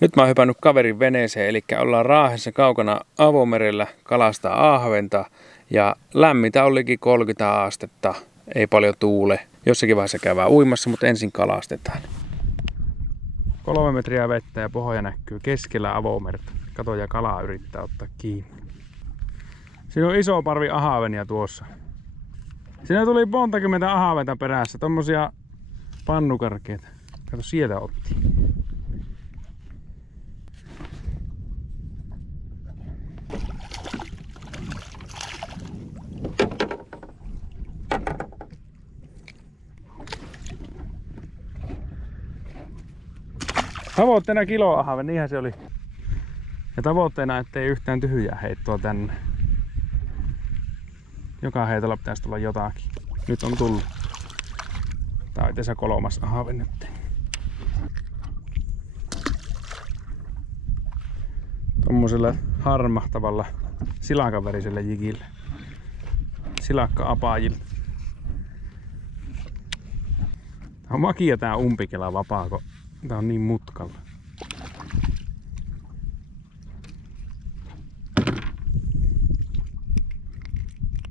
Nyt mä oon hypännyt kaverin veneeseen, eli ollaan Raahessa kaukana avomerellä, kalastaa ahventa ja lämmintä olikin 30 astetta, ei paljon tuule. Jossakin vaiheessa käydään uimassa, mutta ensin kalastetaan. 3 metriä vettä ja pohja näkyy keskellä avomerta. Kato ja kalaa yrittää ottaa kiinni. Siinä on iso parvi ahavenia tuossa. Siinä tuli montakymmentä ahaventa perässä, tommosia pannukarkeita. Kato, sieltä otti. Tavoitteena kilo ahaven, niinhän se oli. Ja tavoitteena, ettei yhtään tyhjää heittoa tänne. Joka heitolla pitäisi tulla jotakin. Nyt on tullut. Tää on itse 3. ahaven nyt. Tommosella harmahtavalla silakaverisellä jigillä. Silakka-apajilla. Tää on makia tää umpikela vapaa, kun tää on niin mutkalla.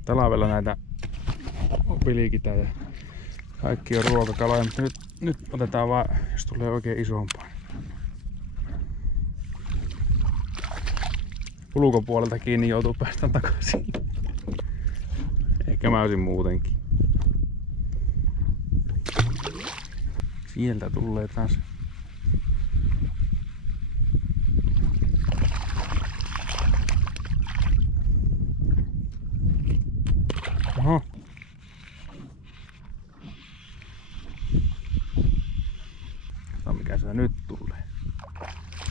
Talvella näitä pilikitä ja kaikki on ruokakaloja, mutta nyt otetaan vaan, jos tulee oikein isompaa. Ulkopuolelta kiinni joutuu päästä takaisin. Ehkä mä olisin muutenkin. Sieltä tulee taas. Oho. Kato mikä se nyt tulee.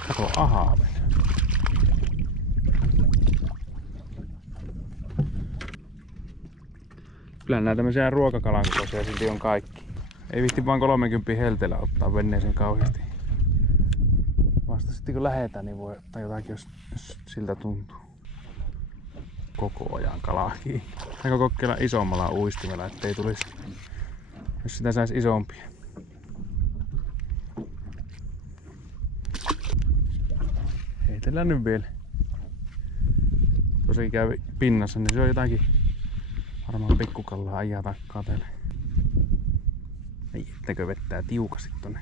Kato ahaven. Kyllä nää tämmöisiä ruokakalan kokoisia silti on kaikki. Ei viitti vaan 30 helteellä ottaa veneeseen kauheasti. Vasta sitten kun lähetään, niin voi ottaa jotakin, jos siltä tuntuu. Koko ajan kalaa kiinni. Aika kokeilla isommalla uistimella, ettei tulisi, jos sitä saisi isompia. Heitellään nyt vielä. Tosiaan käy pinnassa, niin se on jotakin varmaan pikkukallaa ajaa takkaa teille. Ei, ettekö vettää tiukasti tonne.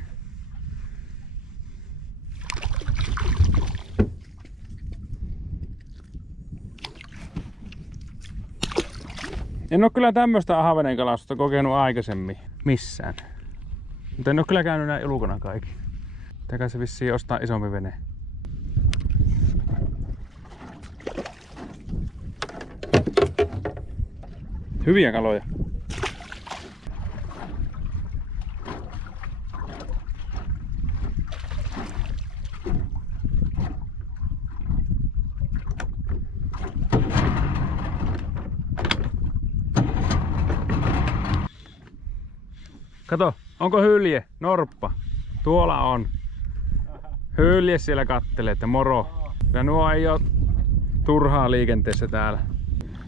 En oo kyllä tämmöstä ahavenen kalastusta kokenut aikaisemmin missään. Mutta en oo kyllä käynyt näin ulkona kaikki. Pitää se vissiin ostaa isompi vene. Hyviä kaloja. Kato, onko hylje? Norppa. Tuolla on. Hylje siellä kattelee, että moro. Ja nuo ei oo turhaa liikenteessä täällä.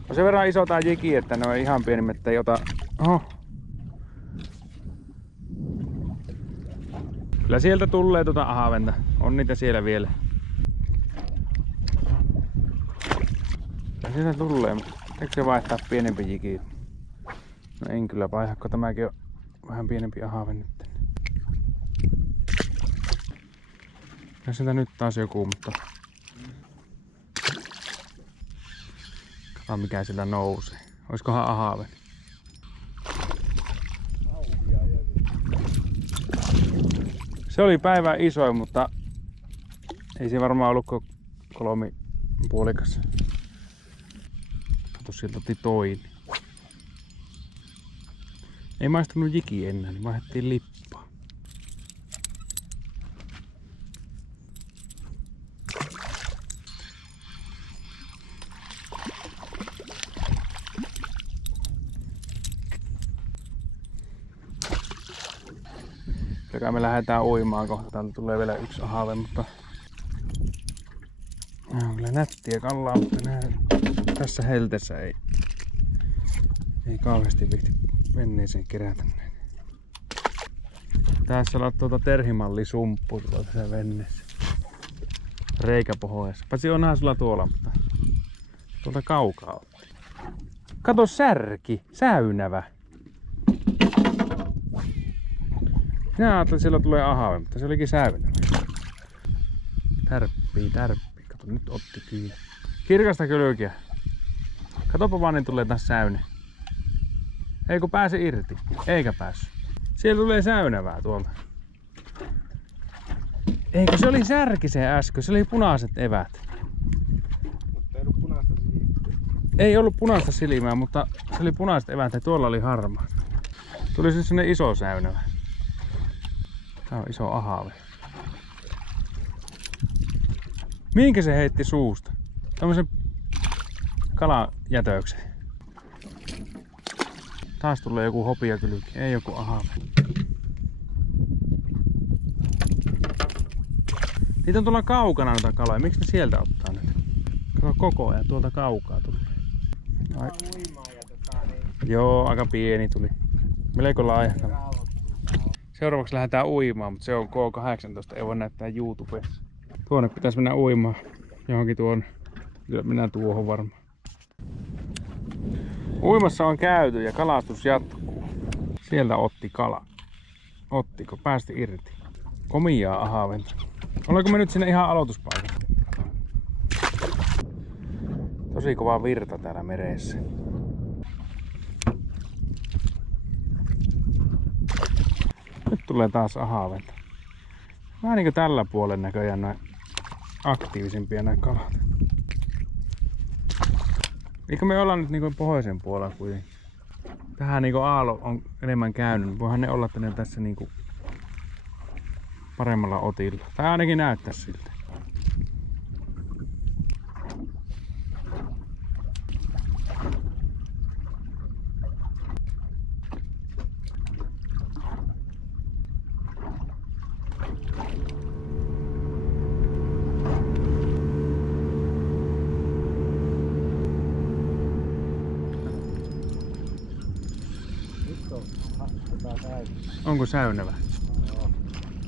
On sen verran iso tää jiki, että ne on ihan pienimmät, ettei ota... Oho. Kyllä sieltä tulee tuota ahaventa. On niitä siellä vielä. Kyllä sieltä tulee, mutta eikö se vaihtaa pienempi jiki? No en kyllä vaihda, kun tämäkin on vähän pienempi ahaven nyt. Ja sieltä nyt taas joku, mutta... Katsotaan mikä sillä nousee. Oiskohan ahaven? Se oli päivän isoin, mutta ei se varmaan ollut kuin 3,5. Kato, sieltä otti toinen. Ei maistunut jiki enää, niin vaihdettiin lippaa. Kyllä me lähdetään uimaan kohta. Täältä tulee vielä yksi ahave, mutta nämä on kyllä nättiä kalaa, mutta tässä helteessä ei kauheasti vihti veneeseen kerätä näitä. Tässä on tuota terhimallisumppu tuolla tässä veneessä. reikäpohjassa. Paitsi onhan sulla tuolla, mutta tuolta kaukaa otti. Kato särki, säynävä. Minä ajattelin, että siellä tulee ahave, mutta se olikin säynävä. Tärppii. Kato, nyt otti kiinni. Kirkasta kylkiä. Katopa vaan, niin tulee taas säyne. Ei kun pääse irti. Eikä päässyt. Siellä tulee säynävää tuolta. Eikö se oli särki se äsken? Se oli punaiset evät. Mutta ei ollut punaista silmää. Ei ollut punaista silmää, mutta se oli punaiset evät ja tuolla oli harmaa. Tuli siis sellainen iso säynävä. Tää on iso ahave. Minkä se heitti suusta? Tämmösen kalajätöksen. Taas tulee joku hopiakylki, ei joku ahave. Niitä on tuolla kaukana noita kaloja. Miksi ne sieltä ottaa nyt? Kato koko ajan tuolta kaukaa tuli. Joo, aika pieni tuli. Melko laaja kala. Seuraavaksi lähdetään uimaan, mutta se on K18. Ei voi näyttää YouTubessa. Tuonne pitäisi mennä uimaan. Johonkin tuonne. Kyllä minä tuohon varmaan. Uimassa on käyty ja kalastus jatkuu. Sieltä otti kala. Ottiko? Päästi irti. Komiaa ahaventa. Ollaanko me nyt sinne ihan aloituspaikassa? Tosi kova virta täällä meressä. Nyt tulee taas ahaventa. Vähän niin kuin tällä puolen näköjään näin aktiivisimpia nämä kalat. Eikö me olla nyt niin kuin pohjoisen puolella kuitenkin? Tähän niin kuin aalo on enemmän käynyt. Voihan ne olla tänne tässä niin kuin paremmalla otilla. Tai ainakin näyttää siltä. Onko säynävä? Joo.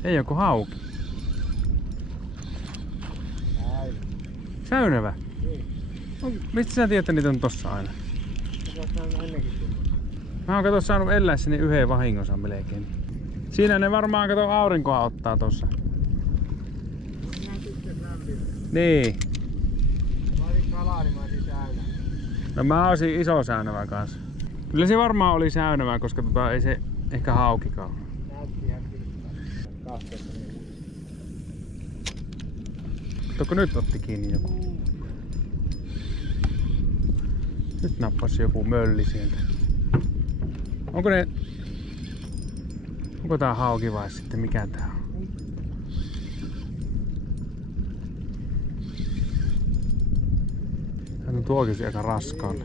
Ei joku hauki. Säynävä? Niin. Mistä sä tiedät, että niitä on tossa aina? Mä oon kato saanut ellässäni yhden vahingonsa melkein. Siinä ne varmaan kato aurinkoa ottaa tossa. Niin. Mä olisin kalaa, niin mä olisin säynä. No mä olisin iso säynävä kanssa. Kyllä se varmaan oli säynävä, koska ei se ehkä haukikaan. Näytti ihan kirkkaan. Katsoko nyt otti kiinni joku? Nyt nappasi joku mölli sieltä. Onko tää hauki vai sitten mikä tää on? Tää on tuokin aika raskaalle.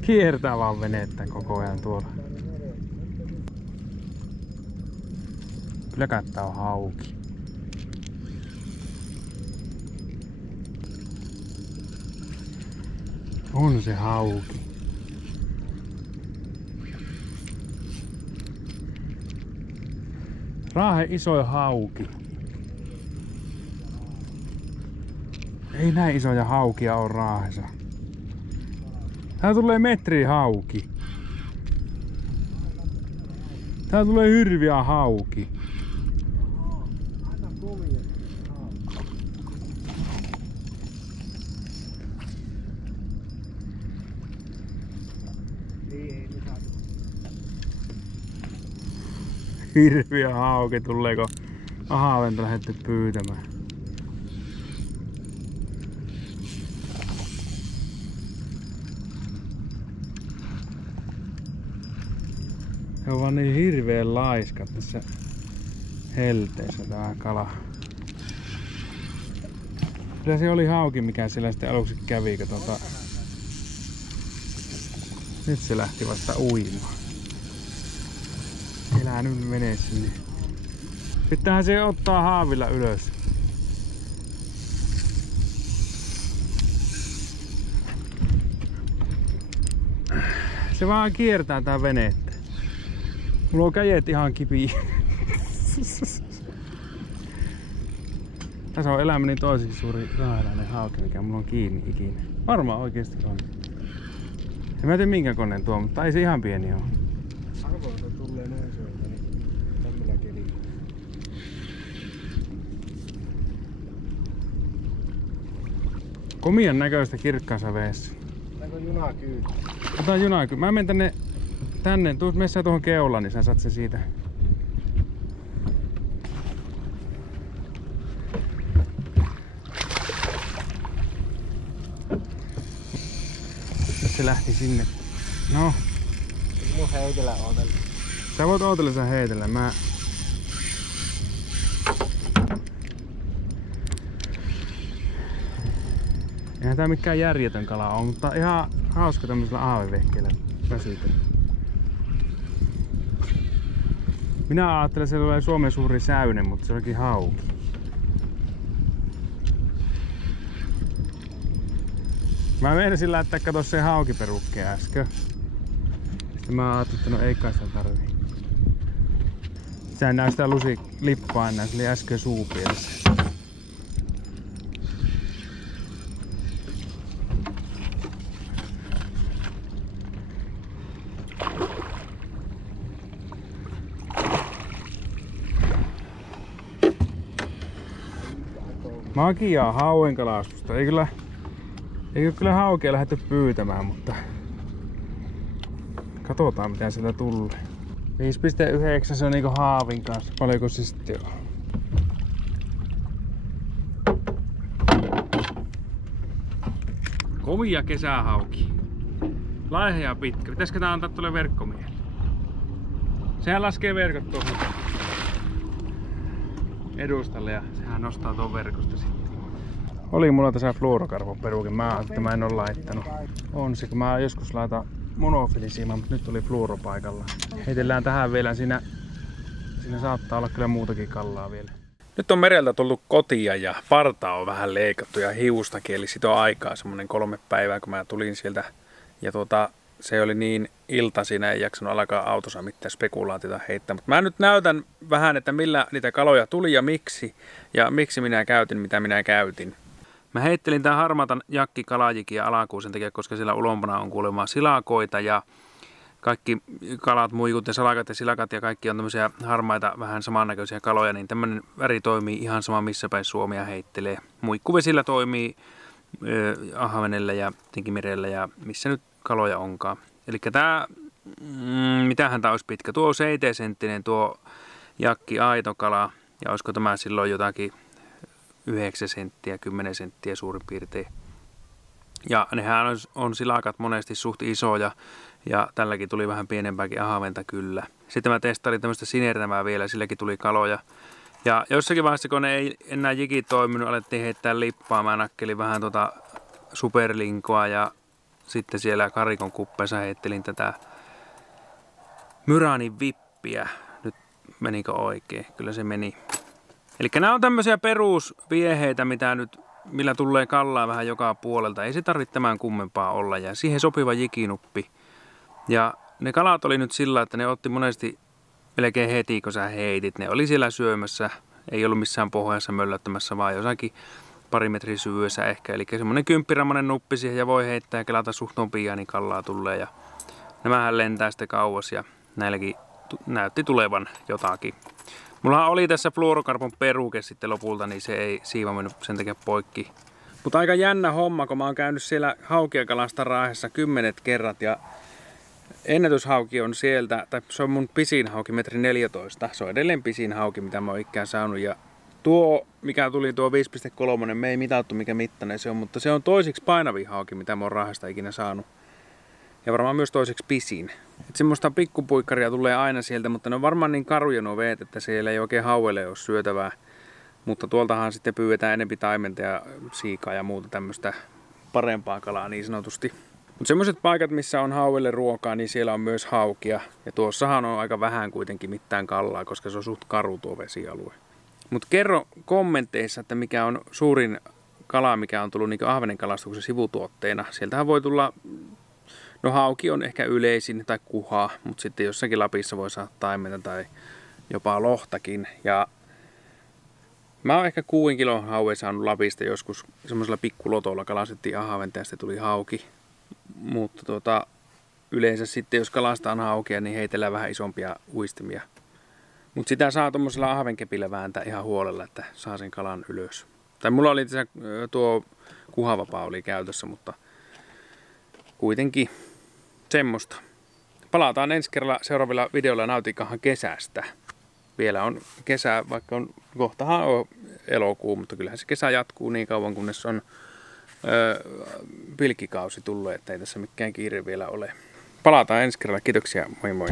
Kiertää vaan venettä koko ajan tuolla. Kyllä tää on hauki. On se hauki. Raahen iso hauki. Ei näin isoja haukia ole Raahessa. Tää tulee metri hauki. Tää tulee hirviä hauki. Hirviä hauki tulee, kun ahaventa lähdette pyytämään. Se on vaan niin hirveen laiska tässä helteessä tää kala. Kyllä se oli hauki, mikä siellä sitten aluksi kävi, kun nyt se lähti vasta uimaan. Elää nyt menee sinne. Pitäähän se ottaa haavilla ylös. Se vaan kiertää tää venettä. Mulla on kädet ihan kipiä. Tässä on elämäni toiseksi suuri raahelainen hauki, mikä mulla on kiinni ikinä. Varmaan oikeesti on. En mä tiedä minkä koneen tuo, mutta ei se ihan pieni oo. Arvoilta tulee noin syöltä, niin tämmöllä kelillä. Komian näköistä kirkkaassa veessä. Onko juna kyyti? Ota junaa kyllä. Mä menen tänne. Mene sä tuohon keulaan, niin sä saat se siitä. Nyt se lähti sinne. No. Mun heitellä ootella. Sä voit ootella sen heitellä. Mä... Eihän tää mikään järjetön kala on, mutta ihan hauska tämmöisellä aavevehkeellä väsytellä. Minä ajattelin, että se tulee Suomen suuri säyne, mutta se olikin hauki. Mä meinasin laittaa kato sen haukiperukkeen äsken. Sitten mä ajattelin, että no ei kai sitä tarvii. Sä en näy sitä lippaa enää, se oli äsken suupielessä. Magia hauen kalastusta. Ei ole kyllä haukea lähdetty pyytämään, mutta katsotaan mitä sieltä tulee. 5,9 se on niinku haavin kanssa. Paljonko se sitten on? Kovia kesähauki. Laiha ja pitkä. Pitäisikö tää antaa tuolle verkkomiehelle? Sehän laskee verkot tuohon edustalle ja sehän nostaa tuon verkosta sitten. Oli mulla tässä fluorokarvon perukin. Mä ajattelin, että mä en oo laittanut. On se, kun mä joskus laitan monofilisiiman, mutta nyt oli fluoro paikalla. Heitellään tähän vielä. Siinä saattaa olla kyllä muutakin kallaa vielä. Nyt on mereltä tullut kotia ja parta on vähän leikattu ja hiustakin. Eli sit on aikaa semmonen 3 päivää, kun mä tulin sieltä. Ja se oli niin ilta siinä, ei jaksanut alkaa autossa mitään spekulaatiota heittää. Mutta mä nyt näytän vähän, että millä niitä kaloja tuli ja miksi minä käytin, mitä minä käytin. Mä heittelin tää harmaatan jakki-kalajikia alakuun sen takia, koska siellä ulompana on kuulemma silakoita ja kaikki kalat, muikut ja salakat ja silakat ja kaikki on tämmöisiä harmaita, vähän samannäköisiä kaloja, niin tämmönen väri toimii ihan sama missä päin Suomea heittelee. Muikkuvesillä toimii, ahvenellä ja tinkimerellä ja missä nyt kaloja onkaan. Eli tää, mitähän tää olisi pitkä, tuo on 7-senttinen tuo jakki-aitokala ja olisiko tämä silloin jotakin 9 senttiä, 10 senttiä suurin piirtein. Ja nehän on silakat monesti suht isoja ja tälläkin tuli vähän pienempääkin ahventa kyllä. Sitten mä testailin tämmöistä sinertämää vielä, silläkin tuli kaloja. Ja jossakin vaiheessa kun ne ei enää jikit toiminut, alettiin heittää lippaa. Mä nakkelin vähän superlinkoa ja sitten siellä karikon kuppeessa heittelin tätä Myranin vippiä. Nyt menikö oikein? Kyllä se meni. Eli nämä on tämmöisiä perusvieheitä, millä tulee kallaa vähän joka puolelta. Ei se tarvitse tämän kummempaa olla. Ja siihen sopiva jikinuppi. Ja ne kalat oli nyt sillä, että ne otti monesti melkein heti, kun sä heitit. Ne oli siellä syömässä. Ei ollut missään pohjassa möllöttämässä, vaan jossakin pari metrin syvyydessä ehkä. Eli semmonen 10-rammanen nuppi siihen ja voi heittää ja kelata suht nopeaa, niin kallaa tulee. Ja nämähän lentää sitten kauas ja näilläkin näytti tulevan jotakin. Mulla oli tässä fluorokarpon peruke sitten lopulta, niin se ei siiva mennyt sen takia poikki. Mutta aika jännä homma, kun mä oon käynyt siellä haukiakalasta Raahessa 10 kerrat ja ennätyshauki on sieltä, tai se on mun pisin hauki 1,14 metriä. Se on edelleen pisin hauki, mitä mä oon ikään saanut. Ja tuo, mikä tuli tuo 5,3, me ei mitattu mikä mittainen se on, mutta se on toiseksi painavin hauki, mitä mä oon Raahesta ikinä saanut. Ja varmaan myös toiseksi pisin. Et semmoista pikkupuikkaria tulee aina sieltä, mutta ne on varmaan niin karuja nuo veet, että siellä ei oikein hauelle ole syötävää. Mutta tuoltahan sitten pyydetään enempi taimenta ja siikaa ja muuta tämmöistä parempaa kalaa niin sanotusti. Mutta semmoiset paikat, missä on hauelle ruokaa, niin siellä on myös haukia. Ja tuossahan on aika vähän kuitenkin mitään kallaa, koska se on suht karu tuo vesialue. Mutta kerro kommenteissa, että mikä on suurin kala, mikä on tullut niin ahvenenkalastuksen sivutuotteena. Sieltähän voi tulla, no hauki on ehkä yleisin tai kuha, mutta sitten jossakin Lapissa voi saada taimenta tai jopa lohtakin. Ja Mä oon ehkä 6 kilon hauen saanut Lapista joskus. Semmoisella pikkulotolla kalastettiin ahventa ja sitten tuli hauki. Mutta yleensä sitten jos kalastaan haukia, niin heitellään vähän isompia uistimia. Mutta sitä saa tuommoisella ahvenkepillä vääntää ihan huolella, että saa sen kalan ylös. Tai mulla oli tässä tuo kuhavapaa oli käytössä, mutta kuitenkin semmoista. Palataan ensi kerralla seuraavilla videoilla nautikahan kesästä. Vielä on kesä, vaikka on kohtahan on elokuu, mutta kyllähän se kesä jatkuu niin kauan, kunnes on pilkkikausi tullut, että ei tässä mikään kiire vielä ole. Palataan ensi kerralla. Kiitoksia. Moi moi.